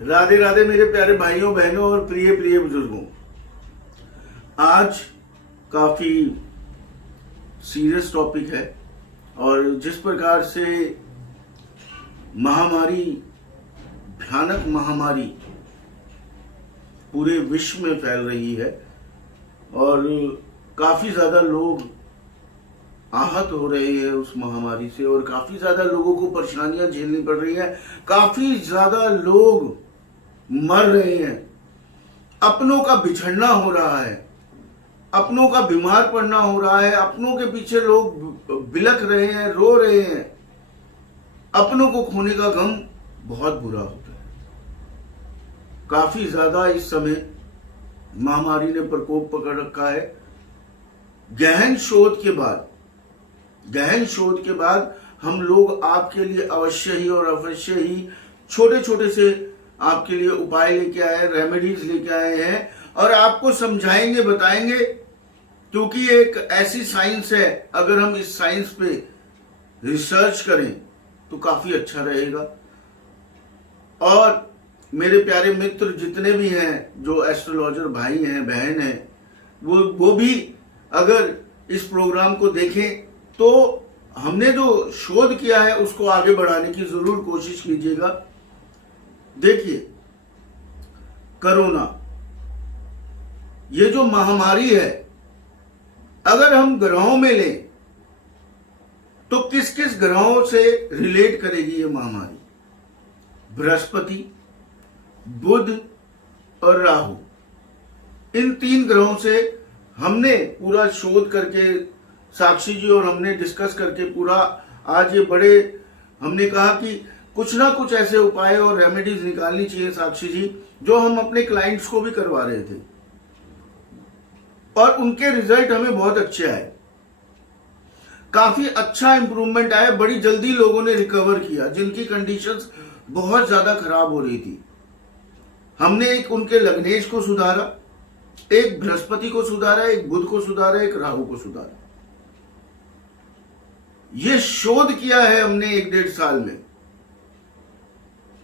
राधे राधे मेरे प्यारे भाइयों बहनों और प्रिय प्रिय बुजुर्गों। आज काफी सीरियस टॉपिक है और जिस प्रकार से महामारी, भयानक महामारी पूरे विश्व में फैल रही है और काफी ज्यादा लोग आहत हो रहे हैं उस महामारी से और काफी ज्यादा लोगों को परेशानियां झेलनी पड़ रही हैं। काफी ज्यादा लोग मर रहे हैं, अपनों का बिछड़ना हो रहा है, अपनों का बीमार पड़ना हो रहा है, अपनों के पीछे लोग बिलख रहे हैं, रो रहे हैं। अपनों को खोने का गम बहुत बुरा होता है। काफी ज्यादा इस समय महामारी ने प्रकोप पकड़ रखा है। गहन शोध के बाद हम लोग आपके लिए अवश्य ही और अवश्य ही छोटे छोटे से आपके लिए उपाय लेके आए, रेमेडीज लेके आए हैं और आपको समझाएंगे, बताएंगे, क्योंकि एक ऐसी साइंस है, अगर हम इस साइंस पे रिसर्च करें तो काफी अच्छा रहेगा। और मेरे प्यारे मित्र जितने भी हैं, जो एस्ट्रोलॉजर भाई हैं, बहन हैं, वो भी अगर इस प्रोग्राम को देखें तो हमने जो शोध किया है उसको आगे बढ़ाने की जरूर कोशिश कीजिएगा। देखिए, कोरोना ये जो महामारी है, अगर हम ग्रहों में लें तो किस किस ग्रहों से रिलेट करेगी ये महामारी? बृहस्पति, बुध और राहु, इन 3 ग्रहों से हमने पूरा शोध करके, साक्षी जी और हमने डिस्कस करके पूरा आज ये बड़े, हमने कहा कि कुछ ना कुछ ऐसे उपाय और रेमेडीज निकालनी चाहिए साक्षी जी, जो हम अपने क्लाइंट्स को भी करवा रहे थे और उनके रिजल्ट हमें बहुत अच्छे आए। काफी अच्छा इंप्रूवमेंट आया, बड़ी जल्दी लोगों ने रिकवर किया जिनकी कंडीशंस बहुत ज्यादा खराब हो रही थी। हमने एक उनके लग्नेश को सुधारा, एक बृहस्पति को सुधारा, एक बुध को सुधारा, एक राहु को सुधारा। ये शोध किया है हमने 1-1.5 साल में।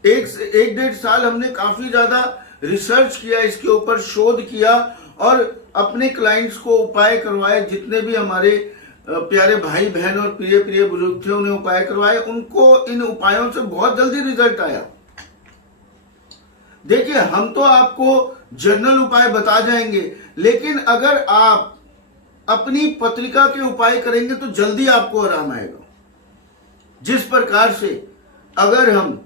1-1.5 साल हमने काफी ज्यादा रिसर्च किया, इसके ऊपर शोध किया और अपने क्लाइंट्स को उपाय करवाए। जितने भी हमारे प्यारे भाई बहन और प्रिय प्रिय बुजुर्ग थे उन्हें उपाय करवाए, उनको इन उपायों से बहुत जल्दी रिजल्ट आया। देखिए, हम तो आपको जनरल उपाय बता जाएंगे, लेकिन अगर आप अपनी पत्रिका के उपाय करेंगे तो जल्दी आपको आराम आएगा। जिस प्रकार से अगर हम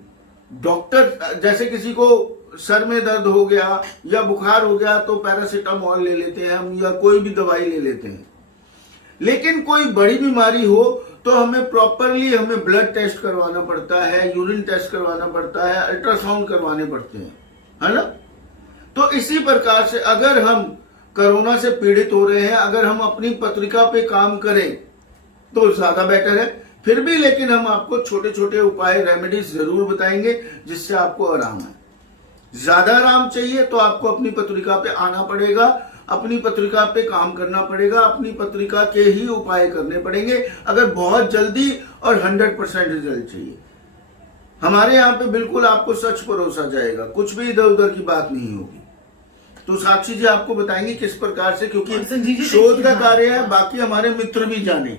डॉक्टर, जैसे किसी को सर में दर्द हो गया या बुखार हो गया तो पैरासीटामोल ले लेते हैं हम, या कोई भी दवाई ले लेते हैं, लेकिन कोई बड़ी बीमारी हो तो हमें प्रॉपरली ब्लड टेस्ट करवाना पड़ता है, यूरिन टेस्ट करवाना पड़ता है, अल्ट्रासाउंड करवाने पड़ते हैं, है ना? तो इसी प्रकार से अगर हम कोरोना से पीड़ित हो रहे हैं, अगर हम अपनी पत्रिका पे काम करें तो ज्यादा बेटर है। फिर भी लेकिन हम आपको छोटे छोटे उपाय, रेमेडीज जरूर बताएंगे जिससे आपको आराम है। ज्यादा आराम चाहिए तो आपको अपनी पत्रिका पे आना पड़ेगा, अपनी पत्रिका पे काम करना पड़ेगा, अपनी पत्रिका के ही उपाय करने पड़ेंगे। अगर बहुत जल्दी और 100% रिजल्ट चाहिए, हमारे यहाँ पे बिल्कुल आपको सच परोसा जाएगा, कुछ भी इधर उधर की बात नहीं होगी। तो साक्षी जी आपको बताएंगे किस प्रकार से, क्योंकि शोध का कार्य है, बाकी हमारे मित्र भी जाने।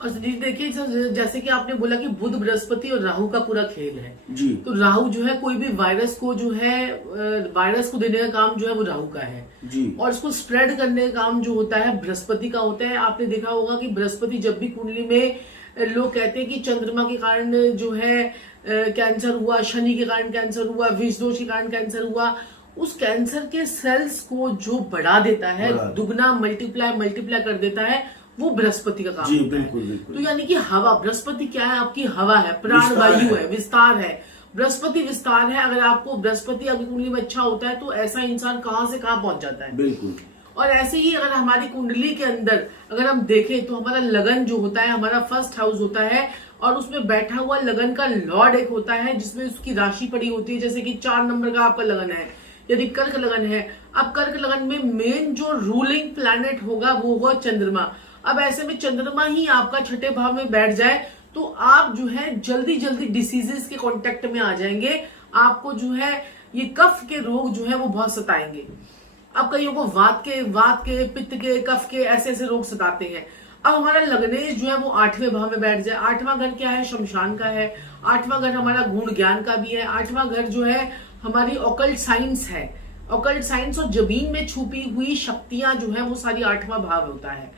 और संजीव देखिए, जैसे कि आपने बोला कि बुध, बृहस्पति और राहु का पूरा खेल है जी। तो राहु जो है कोई भी वायरस को वायरस को देने का काम जो है वो राहु का है जी। और इसको स्प्रेड करने का काम जो होता है बृहस्पति का होता है। आपने देखा होगा कि बृहस्पति जब भी कुंडली में लोग कहते हैं कि चंद्रमा के कारण जो है कैंसर हुआ, शनि के कारण कैंसर हुआ, विष दोष के कारण कैंसर हुआ, उस कैंसर के सेल्स को जो बढ़ा देता है, दुगना मल्टीप्लाई कर देता है, वो बृहस्पति का काम होता है। तो यानी कि हवा, बृहस्पति क्या है? आपकी हवा है, प्राण वायु है, विस्तार है। बृहस्पति विस्तार है। अगर आपको बृहस्पति आपकी कुंडली में अच्छा होता है तो ऐसा इंसान कहां से कहां पहुंच जाता है। बिल्कुल। और ऐसे ही अगर हमारी कुंडली के अंदर अगर हम देखें तो हमारा लगन जो होता है, हमारा फर्स्ट हाउस होता है और उसमें बैठा हुआ लगन का लॉर्ड एक होता है जिसमें उसकी राशि पड़ी होती है। जैसे कि 4 नंबर का आपका लगन है, यदि कर्क लगन है, अब कर्क लगन में मेन जो रूलिंग प्लैनेट होगा वो होगा चंद्रमा। अब ऐसे में चंद्रमा ही आपका 6ठे भाव में बैठ जाए तो आप जो है जल्दी जल्दी डिसीजेस के कांटेक्ट में आ जाएंगे। आपको जो है ये कफ के रोग जो है वो बहुत सताएंगे। अब कईयों को वात के, पित्त के, कफ के ऐसे ऐसे रोग सताते हैं। अब हमारा लग्नेश जो है वो 8वें भाव में बैठ जाए। 8वां घर क्या है? शमशान का है। 8वां घर हमारा गुण ज्ञान का भी है। 8वां घर जो है हमारी ऑकल्ट साइंस है। ऑकल्ट साइंस और जमीन में छुपी हुई शक्तियां जो है वो सारी 8वां भाव होता है।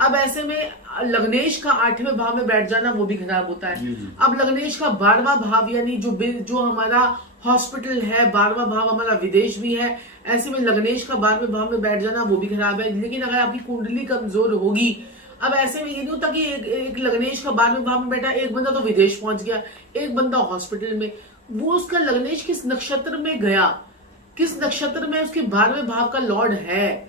अब ऐसे में लग्नेश का 8वें भाव में बैठ जाना वो भी खराब होता है। अब लग्नेश का 12वां भाव यानी जो हमारा हॉस्पिटल है, 12वां भाव हमारा विदेश भी है, ऐसे में लग्नेश का 12वें भाव में बैठ जाना वो भी खराब है। लेकिन अगर आपकी कुंडली कमजोर होगी, अब ऐसे में ये नहीं होता कि एक लग्नेश का 12वें भाव में बैठा, एक बंदा तो विदेश पहुंच गया, एक बंदा हॉस्पिटल में, वो उसका लग्नेश किस नक्षत्र में गया, किस नक्षत्र में उसके 12वें भाव का लॉर्ड है,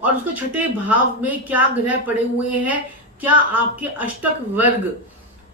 और उसके 6ठे भाव में क्या ग्रह पड़े हुए हैं, क्या आपके अष्टक वर्ग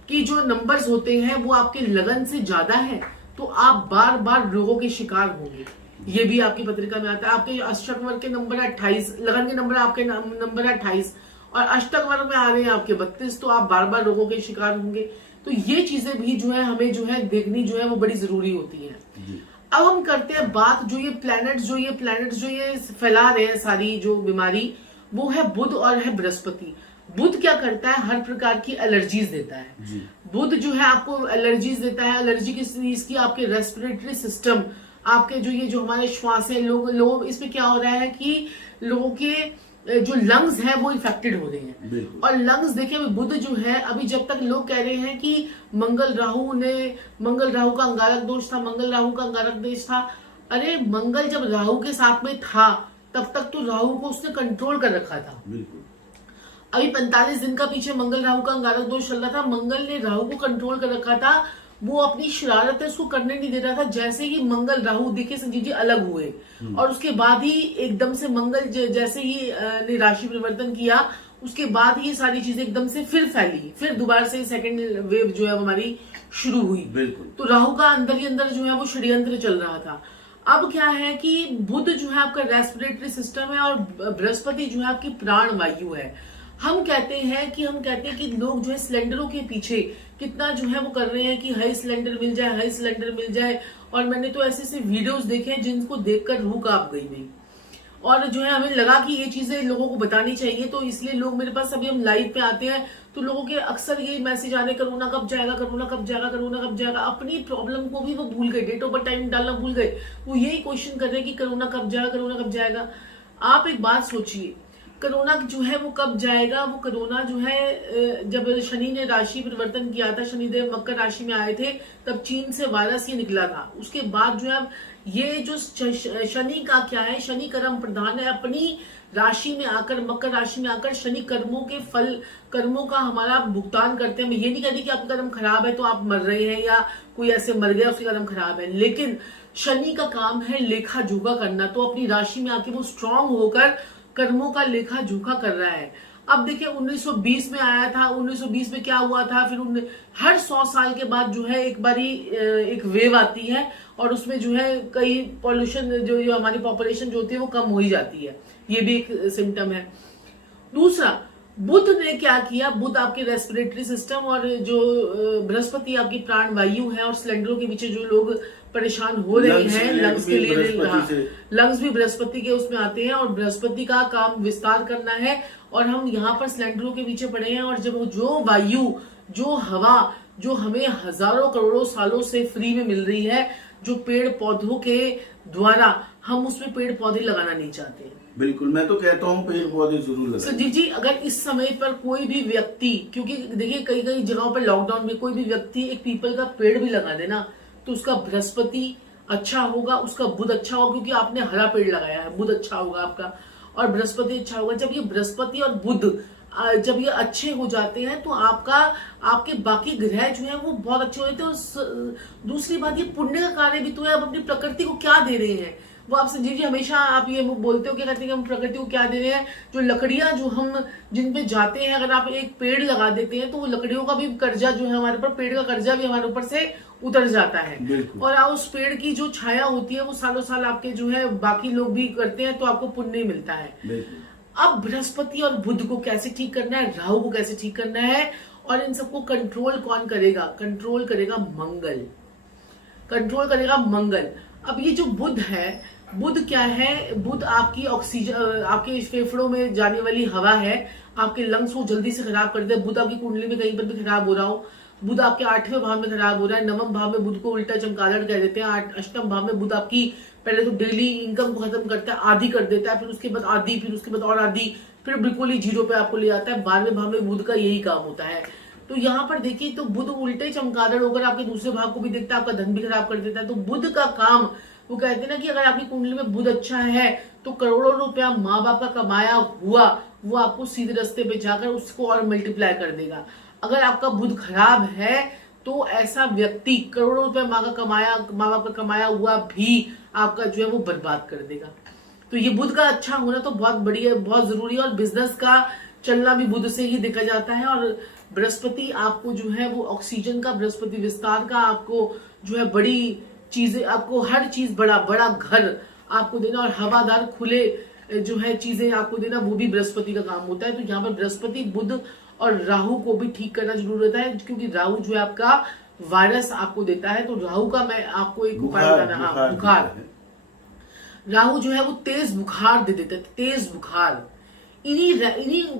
की जो नंबर्स होते हैं वो आपके लगन से ज्यादा है, तो आप बार बार रोगों के शिकार होंगे। ये भी आपकी पत्रिका में आता है। आपके अष्टक वर्ग के नंबर है 28, लगन के नंबर आपके नंबर है 28 और अष्टक वर्ग में आ रहे हैं आपके 32, तो आप बार बार रोगों के शिकार होंगे। तो ये चीजें भी जो है हमें जो है देखनी जो है वो बड़ी जरूरी होती है। अब हम करते हैं बात जो ये प्लैनेट्स जो ये फैला रहे हैं सारी जो बीमारी, वो है बुध और है बृहस्पति। बुध क्या करता है? हर प्रकार की एलर्जीज देता है। बुध जो है आपको एलर्जीज देता है। एलर्जी किस चीज की? आपके रेस्पिरेटरी सिस्टम, आपके जो हमारे श्वास है, लोग इसमें क्या हो रहा है कि लोगों के जो लंग्स है वो इफेक्टेड हो रहे हैं। और लंग्स देखिए बुध जो है, अभी जब तक लोग कह रहे हैं कि मंगल राहु का अंगारक दोष था, मंगल राहु का अंगारक दोष था। अरे मंगल जब राहु के साथ में था तब तक तो राहु को उसने कंट्रोल कर रखा था। अभी 45 दिन का पीछे मंगल राहु का अंगारक दोष चल रहा था, मंगल ने राहु को कंट्रोल कर रखा था, वो अपनी शरारत है उसको करने नहीं दे रहा था। जैसे ही मंगल राहु देखिए संजीव जी अलग हुए और उसके बाद ही एकदम से मंगल जैसे ही ने राशि परिवर्तन किया, उसके बाद ही ये सारी चीजें एकदम से फिर फैली, फिर दोबारा से सेकंड वेव जो है हमारी शुरू हुई। तो राहु का अंदर ही अंदर जो है वो षड्यंत्र चल रहा था। अब क्या है कि बुध जो है आपका रेस्पिरेटरी सिस्टम है और बृहस्पति जो है आपकी प्राण वायु है। हम कहते हैं कि लोग जो है सिलेंडरों के पीछे कितना जो है वो कर रहे हैं कि हाई सिलेंडर मिल जाए, और मैंने तो ऐसे वीडियोस देखे हैं जिनको देखकर रूह कांप गई मेरी, और जो है हमें लगा कि ये चीजें लोगों को बतानी चाहिए। तो इसलिए लोग मेरे पास अभी हम लाइव पे आते हैं तो लोगों के अक्सर ये मैसेज आ रहे, कोरोना कब जाएगा। अपनी प्रॉब्लम को भी वो भूल गए, डेट ऑफ बर्थ टाइम डालना भूल गए, वो यही क्वेश्चन कर रहे हैं कि कोरोना कब जाएगा। आप एक बात सोचिए, कोरोना जो है वो कब जाएगा? वो कोरोना जो है जब शनि ने राशि परिवर्तन किया था, शनिदेव मकर राशि में आए थे, तब चीन से वायरस ये निकला था। उसके बाद जो है ये जो शनि का क्या है, शनि कर्म प्रधान है। अपनी राशि में आकर, मकर राशि में आकर शनि कर्मों का हमारा भुगतान करते हैं। मैं ये नहीं कह रही कि आपका कर्म खराब है तो आप मर रहे हैं या कोई ऐसे मर गया उसका कर्म खराब है, लेकिन शनि का काम है लेखा जोखा करना। तो अपनी राशि में आके वो स्ट्रांग होकर कर्मों का लेखा जोखा कर रहा है। अब देखिए 1920 में आया था, 1920 में क्या हुआ था, फिर हर 100 साल के बाद जो है एक बारी एक वेव आती है और उसमें जो है कई पॉल्यूशन जो हमारी पॉपुलेशन जो होती है वो कम हो ही जाती है। ये भी एक सिम्टम है। दूसरा, बुध ने क्या किया? बुध आपके रेस्पिरेटरी सिस्टम और जो बृहस्पति आपकी प्राण वायु है, और सिलेंडरों के पीछे जो लोग परेशान हो रहे हैं, लंग्स के लिए, लंग्स भी बृहस्पति के उसमें आते हैं और बृहस्पति का काम विस्तार करना है। और हम यहाँ पर सिलेंडरों के पीछे पड़े हैं, और जब जो वायु, जो हवा जो हमें हजारों करोड़ों सालों से फ्री में मिल रही है, जो पेड़ पौधों के द्वारा, हम उसमें पेड़ पौधे लगाना नहीं चाहते। बिल्कुल, मैं तो कहता हूँ पेड़ पौधे जरूर लगाएं। संजीव जी, अगर इस समय पर कोई भी व्यक्ति, क्योंकि देखिए कई कई जगहों पर लॉकडाउन में कोई भी व्यक्ति एक पीपल का पेड़ भी लगा देना, तो उसका बृहस्पति अच्छा होगा, उसका बुध अच्छा होगा, क्योंकि आपने हरा पेड़ लगाया है, बुध अच्छा होगा आपका और बृहस्पति अच्छा होगा। जब ये बृहस्पति और बुध जब ये अच्छे हो जाते हैं तो आपके बाकी ग्रह जो है वो बहुत अच्छे हो जाते हैं। दूसरी बात, ये पुण्य का कार्य भी तो है। अब अपनी प्रकृति को क्या दे रहे हैं? वो आप संजीव जी हमेशा आप ये बोलते हो, क्या कहते हैं कि हम प्रकृति को क्या दे रहे हैं? जो लकड़ियां जो हम जिन पे जाते हैं, अगर आप एक पेड़ लगा देते हैं तो वो लकड़ियों का भी कर्जा जो है हमारे ऊपर, पेड़ का कर्जा भी हमारे ऊपर से उतर जाता है। और उस पेड़ की जो छाया होती है वो सालों साल आपके जो है बाकी लोग भी करते हैं, तो आपको पुण्य मिलता है। अब बृहस्पति और बुध को कैसे ठीक करना है, राहु को कैसे ठीक करना है, और इन सबको कंट्रोल कौन करेगा? कंट्रोल करेगा मंगल। अब ये जो बुध है, बुध क्या है? बुध आपकी ऑक्सीजन, आपके फेफड़ों में जाने वाली हवा है, आपके लंग्स को जल्दी से खराब कर दे। बुध आपकी कुंडली में कहीं पर भी खराब हो रहा हो, बुध आपके 8वें भाव में खराब हो रहा है, 9वें भाव में बुध को उल्टा चमगादड़ कह देते हैं, 8वें भाव में बुध आपकी पहले तो डेली इनकम को खत्म करता है, आधी कर देता है, फिर उसके बाद आधी, फिर उसके बाद और आधी, फिर बिल्कुल ही जीरो पे आपको ले आता है। 12वें भाव में बुध का यही काम होता है। तो यहाँ पर देखिए, तो बुध उल्टे चमगादड़ होकर आपके दूसरे भाव को भी देखता है, आपका धन भी खराब कर देता है। तो बुध का काम, वो कहते हैं ना कि अगर आपकी कुंडली में बुध अच्छा है तो करोड़ों रुपया माँ बाप का कमाया हुआ वो आपको सीधे रास्ते पे जाकर उसको और मल्टीप्लाई कर देगा। अगर आपका बुध खराब है तो ऐसा व्यक्ति करोड़ों रुपया माँ बाप का कमाया हुआ भी आपका जो है वो बर्बाद कर देगा। तो ये बुध का अच्छा होना तो बहुत बढ़िया, बहुत जरूरी है। और बिजनेस का चलना भी बुध से ही देखा जाता है। और बृहस्पति आपको जो है वो ऑक्सीजन का, बृहस्पति विस्तार का, आपको जो है बड़ी चीजें, आपको हर चीज, बड़ा बड़ा घर आपको देना और हवादार खुले जो है चीजें आपको देना, वो भी बृहस्पति का काम होता है। तो यहाँ पर बृहस्पति, बुध और राहु को भी ठीक करना जरूर होता है, क्योंकि राहु जो है आपका वायरस आपको देता है। तो राहु का मैं आपको एक उपाय बताना, हाँ, बुखार। राहु जो है वो तेज बुखार दे देता है, तेज बुखार। इन्हीं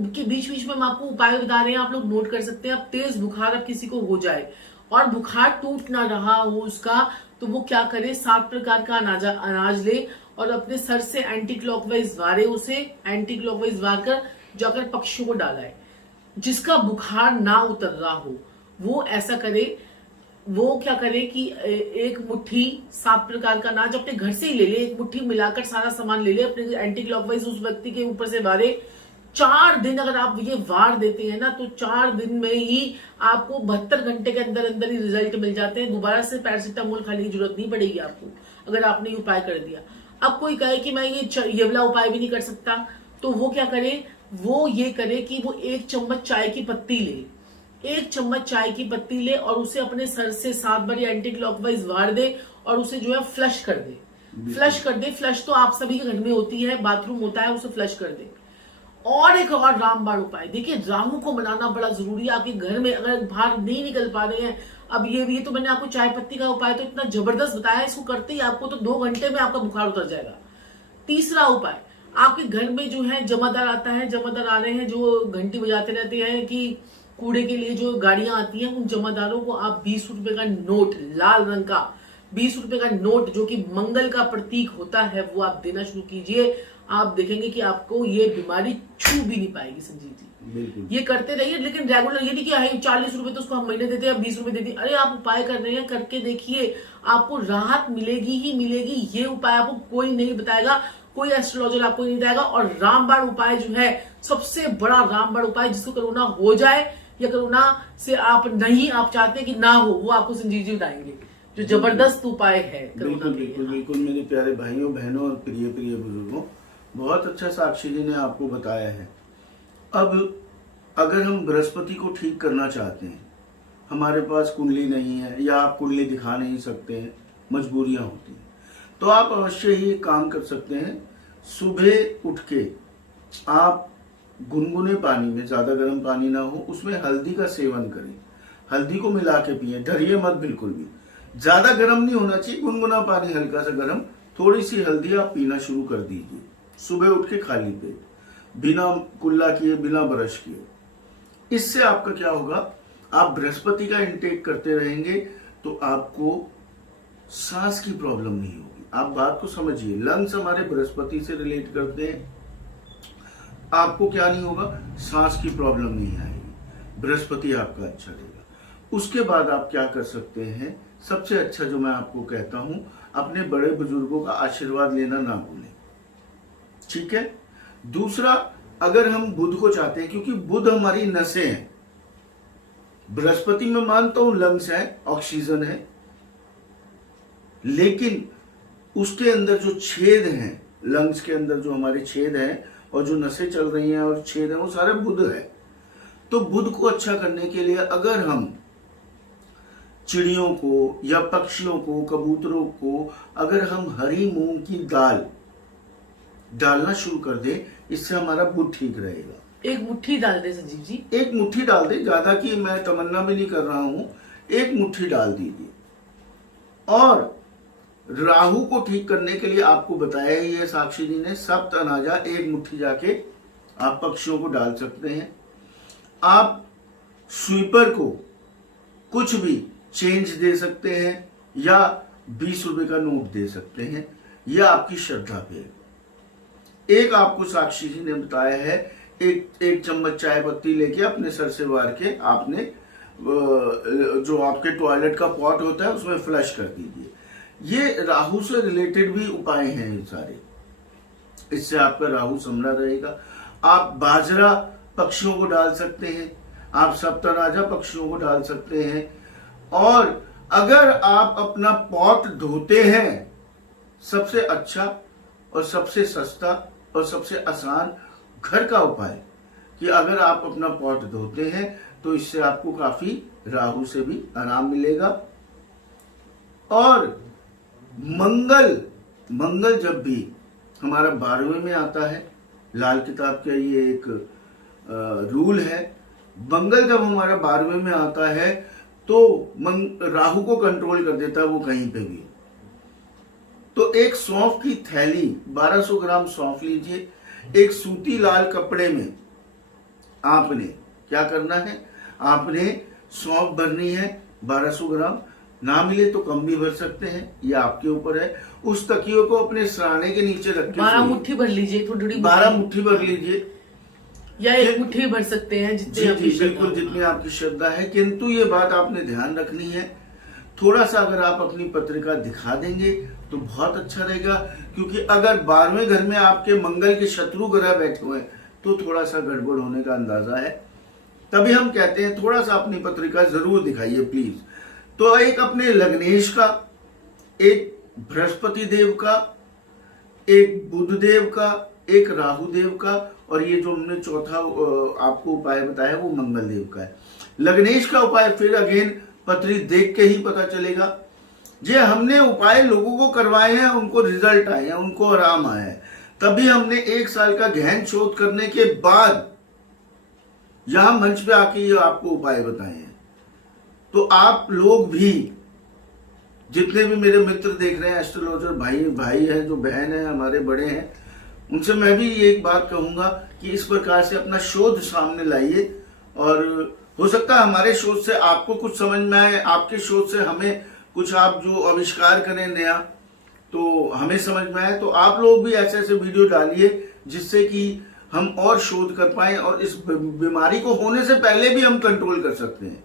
के बीच बीच में हम आपको उपाय बता रहे हैं, आप लोग नोट कर सकते हैं। अब तेज बुखार अब किसी को हो जाए और बुखार टूट ना रहा हो उसका, तो वो क्या करे? 7 प्रकार का अनाज ले और अपने सर से एंटी क्लॉकवाइज वारे, उसे एंटी क्लॉकवाइज वार कर जाकर पक्षियों को डालाए। जिसका बुखार ना उतर रहा हो वो ऐसा करे, वो क्या करे कि एक मुट्ठी 7 प्रकार का अनाज अपने घर से ही ले ले, एक मुट्ठी मिलाकर सारा सामान ले ले, अपने एंटी क्लॉकवाइज उस व्यक्ति के ऊपर से वारे। 4 दिन अगर आप ये वार देते हैं ना, तो 4 दिन में ही आपको 72 घंटे के अंदर अंदर ही रिजल्ट मिल जाते हैं। दोबारा से पैरासिटामोल खाने की जरूरत नहीं पड़ेगी आपको, अगर आपने ये उपाय कर दिया। अब कोई कहे कि मैं ये वाला उपाय भी नहीं कर सकता, तो वो क्या करे? वो ये करे कि वो 1 चम्मच चाय की पत्ती ले, 1 चम्मच चाय की पत्ती ले और उसे अपने सर से 7 बार एंटी क्लॉकवाइज वार दे और उसे जो है फ्लश कर दे। फ्लश कर दे, फ्लश तो आप सभी के घर में होती है, बाथरूम होता है, उसे फ्लश कर दे। और एक और रामबाण उपाय, देखिए राहु को मनाना बड़ा जरूरी है। आपके घर में अगर बाहर नहीं निकल पा रहे हैं, अब ये तो मैंने आपको चाय पत्ती का उपाय तो इतना जबरदस्त बताया, इसको करते ही आपको तो 2 घंटे में आपका बुखार उतर जाएगा। तीसरा उपाय, आपके घर में जो है जमादार आता है, जमादार आ रहे हैं जो घंटी बजाते रहते हैं कि कूड़े के लिए जो गाड़ियां आती हैं, उन जमादारों को आप 20 रुपए का नोट, लाल रंग का 20 रुपए का नोट जो कि मंगल का प्रतीक होता है, वो आप देना शुरू कीजिए। आप देखेंगे कि आपको ये बीमारी छू भी नहीं पाएगी। संजीव जी, ये करते रहिए, लेकिन रेगुलर, ये नहीं कि 40 रुपए तो उसको हम महीने देते हैं, 20 रुपए देते हैं। अरे आप उपाय कर रहे हैं, करके देखिए, आपको राहत मिलेगी ही मिलेगी। ये उपाय आपको कोई नहीं बताएगा, कोई एस्ट्रोलॉजर आपको नहीं बताएगा। और रामबाण उपाय जो है सबसे बड़ा रामबाण उपाय, जिसको कोरोना हो जाए या कोरोना से आप चाहते हैं कि ना हो, वो आपको संजीव जी बताएंगे, जो जबरदस्त उपाय है। बिल्कुल बिल्कुल बिल्कुल मेरे प्यारे भाइयों बहनों और प्रिय प्रिय बुजुर्गों, बहुत अच्छा साक्षी जी ने आपको बताया है। अब अगर हम बृहस्पति को ठीक करना चाहते हैं, हमारे पास कुंडली नहीं है या आप कुंडली दिखा नहीं सकते हैं, मजबूरियां होती हैं, तो आप अवश्य ही एक काम कर सकते हैं। सुबह उठ के आप गुनगुने पानी में, ज्यादा गर्म पानी ना हो, उसमें हल्दी का सेवन करें। हल्दी को मिला के पिए, डरिए मत बिल्कुल भी। ज्यादा गर्म नहीं होना चाहिए, गुनगुना पानी हल्का सा गर्म, थोड़ी सी हल्दी आप पीना शुरू कर दीजिए सुबह उठ के खाली पेट, बिना कुल्ला किए, बिना ब्रश किए। इससे आपका क्या होगा, आप बृहस्पति का इंटेक करते रहेंगे तो आपको सांस की प्रॉब्लम नहीं होगी। आप बात को समझिए, लंग्स हमारे बृहस्पति से रिलेट करते हैं। आपको क्या नहीं होगा, सांस की प्रॉब्लम नहीं आएगी, बृहस्पति आपका अच्छा देगा। उसके बाद आप क्या कर सकते हैं, सबसे अच्छा जो मैं आपको कहता हूं, अपने बड़े बुजुर्गों का आशीर्वाद लेना ना भूलें, ठीक है। दूसरा, अगर हम बुध को चाहते हैं, क्योंकि बुध हमारी नसें हैं, बृहस्पति में मानता हूं लंग्स है, ऑक्सीजन है, लेकिन उसके अंदर जो छेद हैं, लंग्स के अंदर जो हमारे छेद हैं और जो नसें चल रही हैं और छेद हैं, वो सारे बुध है। तो बुध को अच्छा करने के लिए अगर हम चिड़ियों को या पक्षियों को, कबूतरों को, अगर हम हरी मूंग की दाल डालना शुरू कर दे, इससे हमारा बुध ठीक रहेगा। 1 मुट्ठी डाल दे संजीव जी, 1 मुट्ठी डाल दे, ज्यादा की मैं तमन्ना भी नहीं कर रहा हूं, 1 मुट्ठी डाल दीजिए। और राहु को ठीक करने के लिए आपको बताया ही है साक्षी जी ने, सप्त अनाजा 1 मुट्ठी जाके आप पक्षियों को डाल सकते हैं। आप स्वीपर को कुछ भी चेंज दे सकते हैं या 20 रुपए का नोट दे सकते हैं, यह आपकी श्रद्धा पे है। एक आपको साक्षी जी ने बताया है, एक चम्मच चाय पत्ती लेके अपने सर से वार के आपने जो आपके टॉयलेट का पॉट होता है उसमें फ्लश कर दीजिए। ये राहु से रिलेटेड भी उपाय हैं ये सारे, इससे आपका राहु समरा रहेगा। आप बाजरा पक्षियों को डाल सकते हैं, आप सप्तराजा पक्षियों को डाल सकते हैं। और अगर आप अपना पॉट धोते हैं, सबसे अच्छा और सबसे सस्ता और सबसे आसान घर का उपाय कि अगर आप अपना पॉट धोते हैं तो इससे आपको काफी राहु से भी आराम मिलेगा। और मंगल जब भी हमारा 12वें में आता है, लाल किताब का ये एक रूल है, मंगल जब हमारा 12वें में आता है तो राहु को कंट्रोल कर देता है वो कहीं पे भी। तो एक सौंफ की थैली 1200 ग्राम सौंफ लीजिए, एक सूती लाल कपड़े में आपने क्या करना है, आपने सौंफ भरनी है 1200 ग्राम, ना मिले तो कम भी भर सकते हैं, ये आपके ऊपर है। उस तकियों को अपने सराहने के नीचे रख के 12 मुट्ठी भर लीजिए, थोड़ी 12 मुट्ठी भर लीजिए या 1 मुट्ठी भर सकते हैं, जितनी आपकी बिल्कुल जितनी आपकी श्रद्धा है। किंतु ये बात आपने ध्यान रखनी है, थोड़ा सा अगर आप अपनी पत्रिका दिखा देंगे तो बहुत अच्छा रहेगा, क्योंकि अगर 12वें घर में आपके मंगल के शत्रु ग्रह बैठे हुए हैं तो थोड़ा सा गड़बड़ होने का अंदाजा है। तभी हम कहते हैं थोड़ा सा अपनी पत्रिका जरूर दिखाइए प्लीज। तो एक अपने लग्नेश का, एक बृहस्पति देव का, एक बुध देव का, एक राहु देव का, और ये जो हमने चौथा आपको उपाय बताया वो मंगल देव का है। लग्नेश का उपाय फिर अगेन पत्री देख के ही पता चलेगा। जे हमने उपाय लोगों को करवाए हैं, उनको रिजल्ट आए हैं, उनको आराम आया है, तभी हमने 1 साल का गहन शोध करने के बाद यहां मंच पे आके ये आपको उपाय बताए हैं। तो आप लोग भी, जितने भी मेरे मित्र देख रहे हैं, एस्ट्रोलॉजर भाई हैं, जो बहन है, हमारे बड़े हैं, उनसे मैं भी एक बात कहूंगा कि इस प्रकार से अपना शोध सामने लाइए। और हो सकता है हमारे शोध से आपको कुछ समझ में आए, आपके शोध से हमें कुछ, आप जो आविष्कार करें नया तो हमें समझ में आए। तो आप लोग भी ऐसे ऐसे वीडियो डालिए जिससे कि हम और शोध कर पाए और इस बीमारी को होने से पहले भी हम कंट्रोल कर सकते हैं।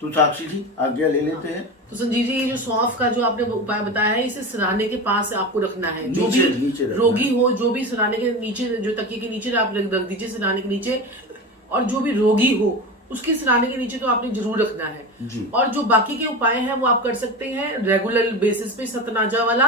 तो साक्षी जी आज्ञा ले लेते हैं। तो संजीव जी, ये जो सौंफ का जो आपने उपाय बताया है, इसे सिरहाने के पास आपको रखना है। जो भी रोगी हो, जो भी सिरहाने के नीचे, जो तकिए के नीचे आप रख दीजिए सिरहाने के नीचे, और जो भी रोगी हो उसके सिरहाने के नीचे तो आपने जरूर रखना है जी। और जो बाकी के उपाय हैं वो आप कर सकते हैं रेगुलर बेसिस पे, सतनाजा वाला,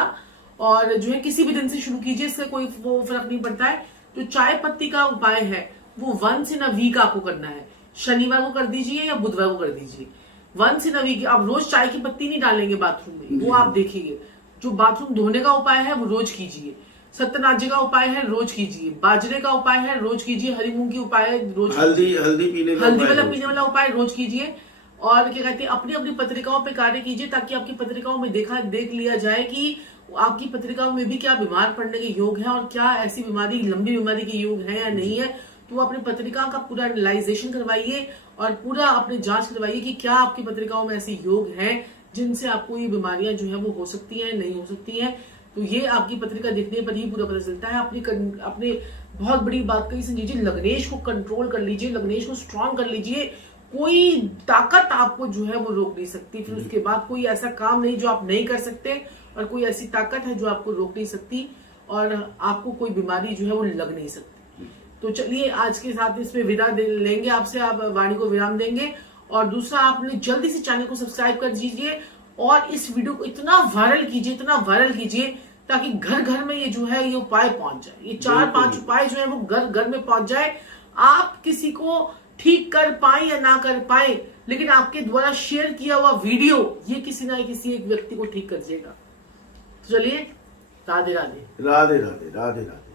और जो है किसी भी दिन से शुरू कीजिए, इससे कोई वो फर्क नहीं पड़ता है। जो चाय पत्ती का उपाय है वो 1 इन अ वीक आपको करना है। शनिवार को कर दीजिए या बुधवार को कर दीजिए, 1 इन अ वीक। आप रोज चाय की पत्ती नहीं डालेंगे बाथरूम में, वो आप देखिए। जो बाथरूम धोने का उपाय है वो रोज कीजिए, सत्यनाजे का उपाय है रोज कीजिए, बाजरे का उपाय है रोज कीजिए, हरी मूंग की उपाय है रोज, हल्दी पीने वाला उपाय रोज कीजिए। और क्या कहते हैं, अपनी अपनी पत्रिकाओं पे कार्य कीजिए, ताकि आपकी पत्रिकाओं में देख लिया जाए कि आपकी पत्रिकाओं में भी क्या बीमार पड़ने के योग है और क्या ऐसी बीमारी, लंबी बीमारी के योग है या नहीं है। तो अपनी पत्रिका का पूरा एनालाइजेशन करवाइए और पूरा अपनी जांच करवाइए कि क्या आपकी पत्रिकाओं में ऐसे योग हैं जिनसे आपको ये बीमारियां जो है वो हो सकती हैं, नहीं हो सकती हैं। तो ये आपकी पत्रिका देखने पर ही पूरा पता चलता है। अपने बहुत बड़ी बात कही संजीव जी, लग्नेश को कंट्रोल कर लीजिए, लग्नेश को स्ट्रांग कर लीजिए। कोई ताकत आपको जो है वो रोक नहीं सकती। फिर उसके बाद कोई ऐसा काम नहीं जो आप नहीं कर सकते, और कोई ऐसी ताकत है जो आपको रोक नहीं सकती, और आपको कोई बीमारी जो है वो लग नहीं सकती। तो चलिए आज के साथ इसमें विदा लेंगे आपसे, आप वाणी को विराम देंगे। और दूसरा, आपने जल्दी से चैनल को सब्सक्राइब कर दीजिए और इस वीडियो को इतना वायरल कीजिए ताकि घर घर में ये जो है ये उपाय पहुंच जाए। ये 4-5 उपाय जो है वो घर घर में पहुंच जाए। आप किसी को ठीक कर पाए या ना कर पाए, लेकिन आपके द्वारा शेयर किया हुआ वीडियो ये किसी ना किसी एक व्यक्ति को ठीक कर देगा। तो चलिए, राधे राधे। राधे राधे, राधे राधे।